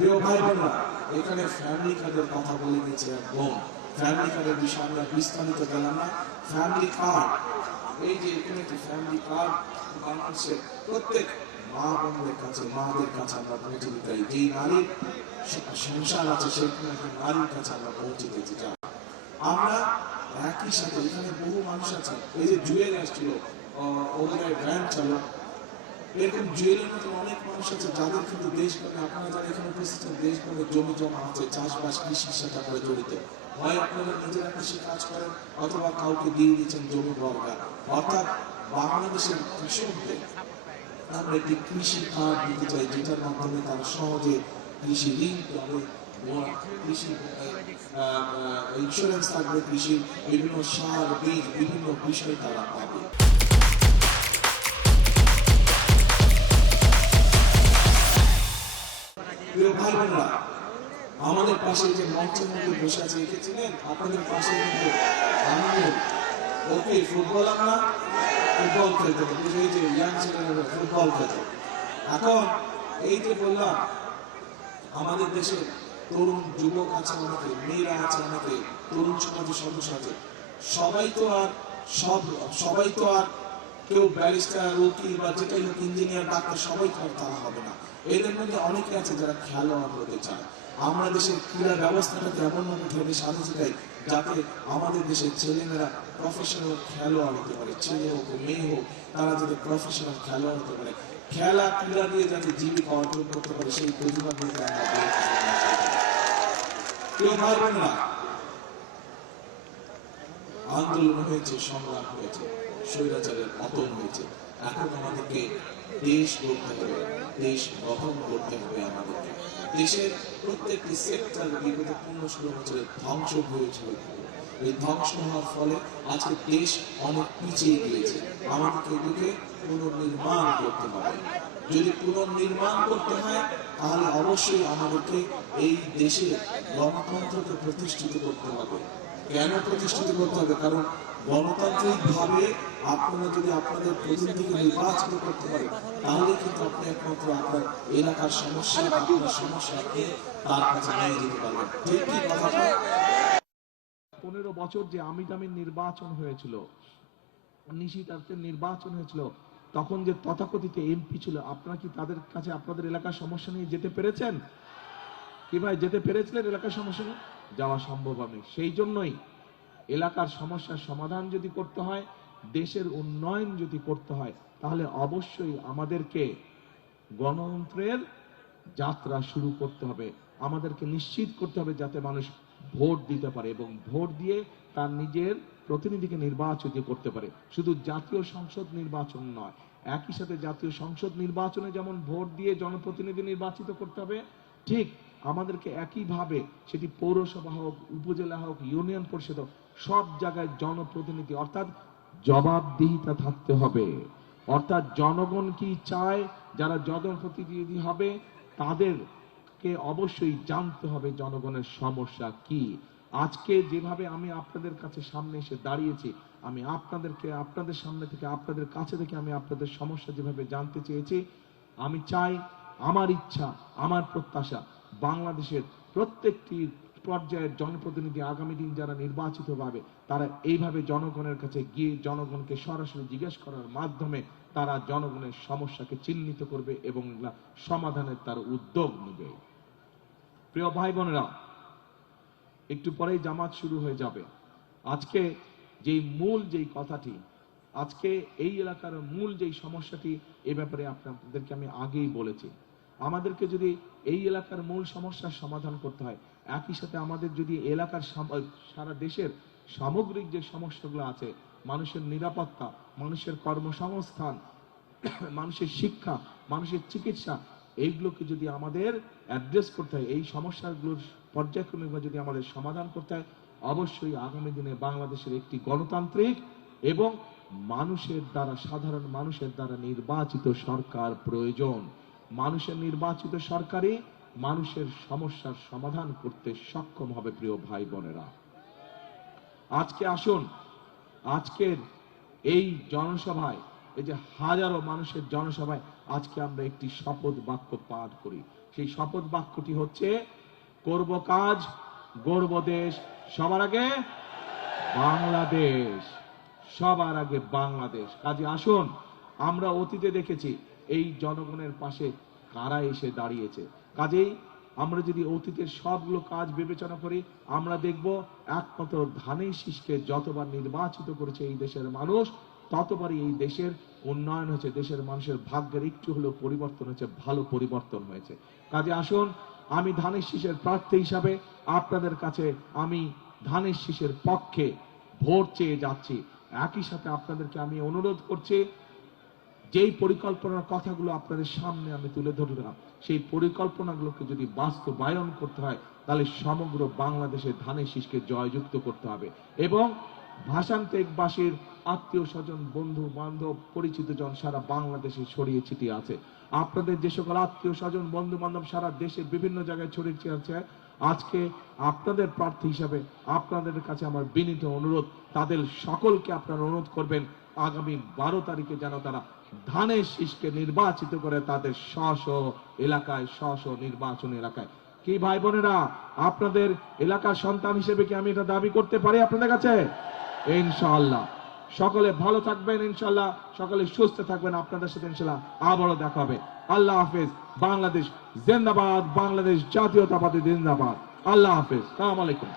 প্রিয় ভাই বোনেরা, এখানে ফ্যামিলি কার্ডের কথা বলে গেছে একদম। ফ্যামিলি কার্ডের বিষয়ে আমরা বিস্তারিত গেলাম না। ফ্যামিলি কার্ড, এই যে এখানে একটি ফ্যামিলি কার্ড বাংলাদেশের প্রত্যেক মা বোনদের কাছে, মাদের কাছে আমরা পৌঁছে দিতে চাই। যেই নারীর সংসার আছে সেখানে একটা নারীর কাছে আমরা পৌঁছে দিতে চাই। আমরা একই সাথে এখানে বহু মানুষ আছে, এই যে জুয়েল আসছিল, ওদের ভ্যান চালক, এরকম জুয়েলের মতো অনেক মানুষ আছে যাদের কিন্তু দেশভাবে, আপনারা যারা এখানে উপস্থিত দেশভাবে জমি জমা আছে, চাষবাস কৃষির সাথে করে জড়িত, হয় আপনারা নিজেরা কৃষি কাজ করেন অথবা কাউকে দিয়ে দিচ্ছেন জমি বর্গা। অর্থাৎ বাংলাদেশের কৃষকদের আমরা একটি কৃষি কার্ড দিতে চাই, যেটার মাধ্যমে তারা সহজে কৃষি ঋণ পাবে, কৃষি ইন্স্যুরেন্স থাকবে, কৃষি বিভিন্ন সার বীজ বিভিন্ন বিষয় তারা পাবে। প্রিয় ভাই বোনরা, আমাদের পাশে যে মঞ্চের মধ্যে বসে আছে এঁকেছিলেন, আপনাদের পাশে কিন্তু আমাদের ওকে ফুটবল, আমরা ফুটবল খেলতে হবে, এই যে ইয়াং ছেলেরা ফুটবল খেলতে। এখন এই যে বললাম, আমাদের দেশে তরুণ যুবক আছে অনেকে, মেয়েরা আছে অনেকে, তরুণ সমাজের সদস্য আছে। সবাই তো আর কেউ ব্যারিস্টার, উকিল বা যেটাই হোক, ইঞ্জিনিয়ার, ডাক্তার, সবাই তো আর তারা হবে না। এদের মধ্যে অনেকে আছে যারা খেলোয়াড় হতে চায়। আমরা দেশের ক্রীড়া ব্যবস্থাটাকে এমন ভাবে সাজাতে চাই যাতে আমাদের দেশের ছেলেমেয়েরা প্রফেশনাল খেলোয়াড় হতে পারে, ছেলে হোক মেয়ে হোক, তারা যাতে প্রফেশনাল খেলোয়াড় হতে পারে, খেলা ক্রীড়া দিয়ে যাতে জীবিকা অর্জন করতে পারে, সেই প্রতিভাগুলোকে আমরা প্রিয় ভাই বোনেরা, আন্দোলন হয়েছে, সংগ্রাম হয়েছে, স্বৈরাচারের পতন হয়েছে। এখন আমাদেরকে দেশ গড়তে হবে, দেশ গঠন করতে হবে। আমাদেরকে দেশের প্রত্যেকটি সেক্টর বিগত 15-16 বছরের ধ্বংস হয়েছিল। এই ধ্বংস হওয়ার ফলে আজকে দেশ অনেক পিছিয়ে গিয়েছে। আমাদেরকে এগুলোকে পুনর্নির্মাণ করতে হবে। যদি পুনর্নির্মাণ করতে হয় তাহলে অবশ্যই আমাদেরকে এই দেশে গণতন্ত্রকে প্রতিষ্ঠিত করতে হবে। কেন প্রতিষ্ঠিত করতে হবে? কারণ গণতান্ত্রিক ভাবে আপনারা যদি আপনাদের প্রতিনিধিকে নির্বাচিত করতে পারেন তাহলে কিন্তু আপনি একমাত্র আপনার এলাকার সমস্যা, আপনার সমস্যা আপনি তার কাছে নিয়ে যেতে পারবেন। ঠিক কি কথাটা? 15 বছর যে আমির নির্বাচন হয়েছিল, নিশিতার্থের নির্বাচন হয়েছিল, তখন যে তথাকথিত এমপি ছিল, আপনারা কি তাদের কাছে আপনাদের এলাকার সমস্যা নিয়ে যেতে পেরেছেন? কি ভাই, যেতে পেরেছিলেন এলাকার সমস্যা নিয়ে? যাওয়া সম্ভব হয়নি। সেই জন্যই এলাকার সমস্যার সমাধান যদি করতে হয়, দেশের উন্নয়ন যদি করতে হয়, তাহলে অবশ্যই আমাদেরকে গণতন্ত্রের যাত্রা শুরু করতে হবে। আমাদেরকে নিশ্চিত করতে হবে যাতে মানুষ ভোট দিতে পারে এবং ভোট দিয়ে তার নিজের প্রতিনিধিকে নির্বাচিত করতে পারে। শুধু জাতীয় সংসদ নির্বাচন নয়, একই সাথে জাতীয় সংসদ নির্বাচনে যেমন ভোট দিয়ে জনপ্রতিনিধি নির্বাচিত করতে হবে, ঠিক আমাদেরকে একইভাবে সেটি পৌরসভা হোক, উপজেলা হোক, ইউনিয়ন পরিষদ হোক, সব জায়গায় জনপ্রতিনিধি অর্থাৎ জবাবদিহিতা থাকতে হবে। অর্থাৎ জনগণ কি চায়, যারা জনপ্রতিনিধি হবে তাদেরকে অবশ্যই জানতে হবে জনগণের সমস্যা কি। আজকে যেভাবে আমি আপনাদের কাছে সামনে এসে দাঁড়িয়েছি, আমি আপনাদেরকে আপনাদের সামনে থেকে, আপনাদের কাছে থেকে আমি আপনাদের সমস্যা যেভাবে জানতে চেয়েছি, আমি চাই, আমার ইচ্ছা, আমার প্রত্যাশা, বাংলাদেশের প্রত্যেকটি পর্যায়ের জনপ্রতিনিধি আগামী দিন যারা নির্বাচিত হবে তারা এইভাবে জনগণের কাছে গিয়ে জনগণকে সরাসরি জিজ্ঞেস করার মাধ্যমে তারা জনগণের সমস্যাকে চিহ্নিত করবে এবং সমাধানের তার উদ্যোগ নেবে। প্রিয় ভাই বোনেরা, একটু পরেই জামাত শুরু হয়ে যাবে। আজকে যেই কথাটি, আজকে এই এলাকার মূল যেই সমস্যাটি, এ ব্যাপারে আপনাদেরকে আমি আগেই বলেছি। আমাদেরকে যদি এই এলাকার মূল সমস্যার সমাধান করতে হয়, একই সাথে আমাদের যদি এলাকার সারা দেশের সামগ্রিক যে সমস্যাগুলো আছে, মানুষের নিরাপত্তা, মানুষের কর্মসংস্থান, মানুষের শিক্ষা, মানুষের চিকিৎসা, এইগুলোকে যদি আমাদের অ্যাড্রেস করতে হয়, এই সমস্যাগুলোর পর্যায়ক্রমিকভাবে যদি আমাদের সমাধান করতে হয়, অবশ্যই আগামী দিনে বাংলাদেশের একটি গণতান্ত্রিক এবং মানুষের দ্বারা, সাধারণ মানুষের দ্বারা নির্বাচিত সরকার প্রয়োজন। মানুষের নির্বাচিত সরকারই মানুষের সমস্যার সমাধান করতে সক্ষম হবে। প্রিয় ভাই বোনেরা, আজকে আসুন, আজকের এই জনসভায়, এই যে হাজারো মানুষের জনসভায়, আজকে আমরা একটি শপথ বাক্য পাঠ করি। সেই শপথ বাক্যটি হচ্ছে, করব কাজ, গড়ব দেশ, সবার আগে বাংলাদেশ, সবার আগে বাংলাদেশ। কাজে আসুন, আমরা অতীতে দেখেছি এই জনগণের পাশে কারা এসে দাঁড়িয়েছে। কাজেই আমরা যদি অতীতের সবগুলো কাজ বিবেচনা করি, আমরা দেখব একমাত্র ধানের শীষকে যতবার নির্বাচিত করেছে এই দেশের মানুষ, ততবারই এই দেশের উন্নয়ন হয়েছে, দেশের মানুষের ভাগ্যের একটু হলেও পরিবর্তন হয়েছে, ভালো পরিবর্তন হয়েছে। কাজে আসুন, আমি ধানের শীষের প্রার্থী হিসাবে আপনাদের কাছে আমি ধানের শীষের পক্ষে ভোট চেয়ে যাচ্ছি। একই সাথে আপনাদেরকে আমি অনুরোধ করছি, যেই পরিকল্পনার কথাগুলো আপনাদের সামনে আমি তুলে ধরলাম, সেই পরিকল্পনাগুলোকে যদি বাস্তবায়ন করতে হয়, তাহলে সমগ্র বাংলাদেশে ধানের শীষকে জয়যুক্ত করতে হবে। এবং ভাষান্তেকবাসীর আত্মীয় স্বজন, বন্ধু বান্ধব, পরিচিত জন সারা বাংলাদেশে ছড়িয়ে ছিটিয়ে আছে। আপনাদের যে সকল আত্মীয় স্বজন, বন্ধু বান্ধব সারা দেশে বিভিন্ন জায়গায় ছড়িয়ে ছিটিয়ে আছে, আজকে আপনাদের প্রার্থী হিসাবে আপনাদের কাছে আমার বিনীত অনুরোধ, তাদের সকলকে আপনারা অনুরোধ করবেন আগামী 12 তারিখে যেন তারা ধানের শীষকে নির্বাচিত করে তাদের স্ব এলাকায়, স্ব নির্বাচন এলাকায়। কি ভাই বোনেরা, আপনাদের এলাকার সন্তান হিসেবে কি আমি এটা দাবি করতে পারি আপনাদের কাছে? ইনশাআল্লাহ। সকলে ভালো থাকবেন, ইনশাআল্লাহ সকলে সুস্থ থাকবেন। আপনাদের সাথে ইনশাআল্লাহ আবারও দেখা হবে। আল্লাহ হাফেজ। বাংলাদেশ জিন্দাবাদ, বাংলাদেশ জাতীয়তাবাদী জিন্দাবাদ। আল্লাহ হাফেজ। আসসালামু আলাইকুম।